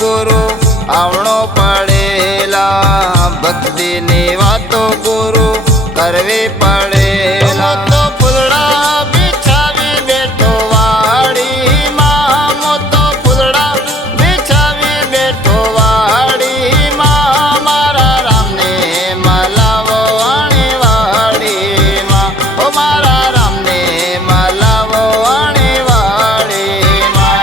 ગુરુ આવણો પડેલા ભક્તિની વાતો ગુરુ કરવી પડેલા તો ફૂલડા બિછાવી બેઠો વાડીમાં મોતો ફૂલડા બિછાવી બેઠો વાડીમાં મારા રામને મલાવો વાણી વાડીમાં ઓ મારા રામને મલાવો વાણી વાડીમાં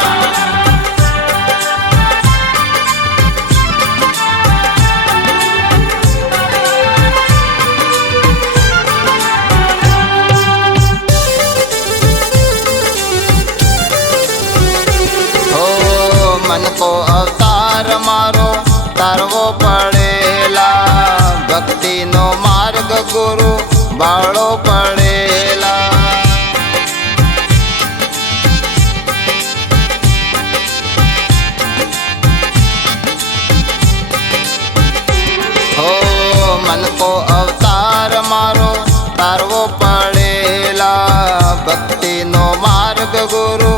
मन को अवतार मारो तारवो पड़ेला भक्ति नो मार्ग गुरु बाळो पड़ेला हो मन को अवतार मारो तारवो पड़ेला भक्ति नो मार्ग गुरु